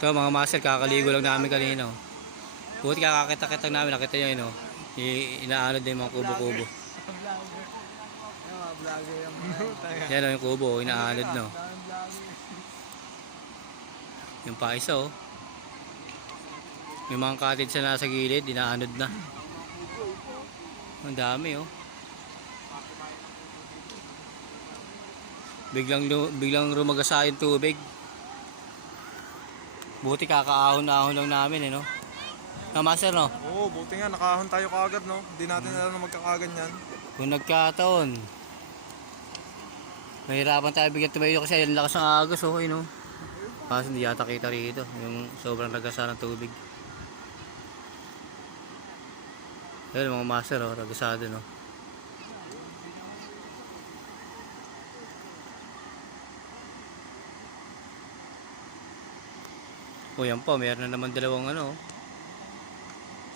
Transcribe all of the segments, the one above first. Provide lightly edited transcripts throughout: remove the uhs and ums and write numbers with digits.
Ito mga master, kakaligo lang namin kanina. Oh. Buti kakakita-kita namin, nakita nyo yun. Oh. Inaano din mga kubo-kubo. Yan o yung kubo, inaanod no. Yung pa isa oh. May mga cottage na nasa gilid, inaanod na. Ang dami oh. Biglang rumagasa yung tubig. Buti kakaahon-ahon lang namin eh no. No, master no? Oo, buti nga nakahon tayo kaagad no. Hindi natin alam na magkakaganyan. Kung nagkataon, mahirapan tayo bigyan tumayo kasi yung lakas ng agos okay no. Kasi hindi yata kita rito yung sobrang lagasa ng tubig. Yan mga master oh, lagasado no. O yan po, mayroon na naman dalawang ano.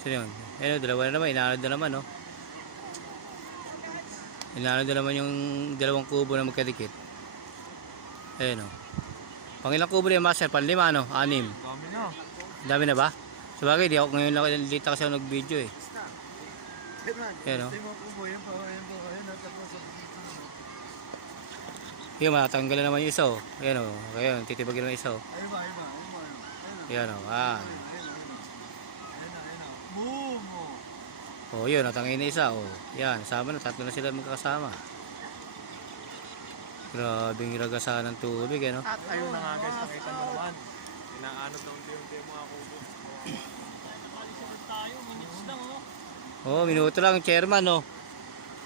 Sino yun? Ayun, dalawa na naman, inaanod na naman no. Inaanod na naman yung dalawang kubo na magkadikit. Ayun o. Pangilang kubo na yung master? Panlima no? 6. Dami na. Dami na ba? Sabagay, di ako ngayon lang dito kasi ako nag-video eh. Ayun o. Yun, matatanggal na naman yung isa o. Ayun o. Ayun, titibagin naman yung isa o. Ayun o. Boom! O yun, natangin na isa o. Yan, sama na. Tatlo na sila magkakasama. Grabing ragasa ng tubig eh no. At ayun na nga guys, nakita nyo naman. Inaanod na unti-unti yung mga kubo. Oh, minuto lang chairman no.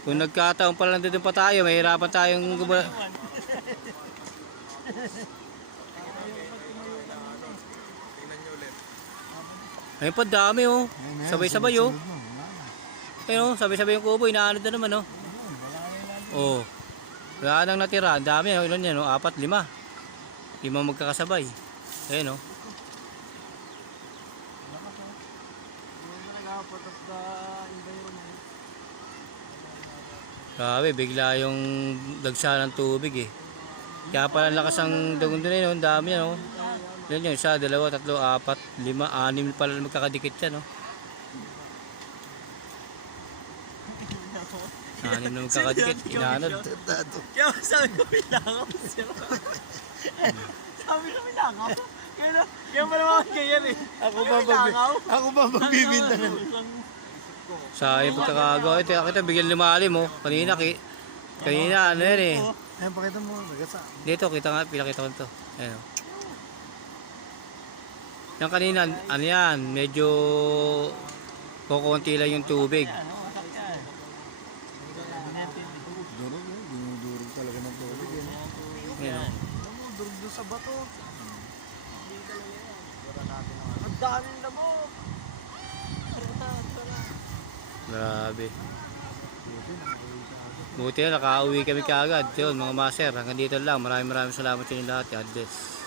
Kung nagkataon pala nandito pa tayo, mahirapan tayong Tingnan nyo ulit. ayun pa dami oh. Sabay-sabay oh. Ayun oh, sabay-sabay yung kubo, inaanod na naman oh. Oh. Wala nang natira, ang dami oh. Ilan yan oh, 4, 5. 5 magkakasabay. Ayun oh. Grabe, bigla yung dagsa ng tubig eh. Kaya pala lakas ang dagon doon eh, ang dami yan oh. Yan yung 1, 2, 3, 4, 5, 6 pala magkakadikit yan oh. 6 na magkakadikit, inaanod. Kaya sabi ko bilangaw sila. Sabi ko bilangaw. Kaya pa naman ganyan eh. Ako ba magbibinta na? Sayang pagkakagawa. Ito, bigyan lumalim oh. Kanina ano yan eh. Ayan, pakita mo. Nagasa. Dito, pinakita ko ito. Ayan oh. Yung kanina, ano yan, medyo kukunti lang yung tubig. Dinudurog talaga ng tubig eh. Ayan oh. Durog sa bato. Ang daming lamok. Grabe. Buti na nakauwi kami kaagad. Yun mga master, hanggang dito lang. Maraming salamat sa inyo lahat. God bless.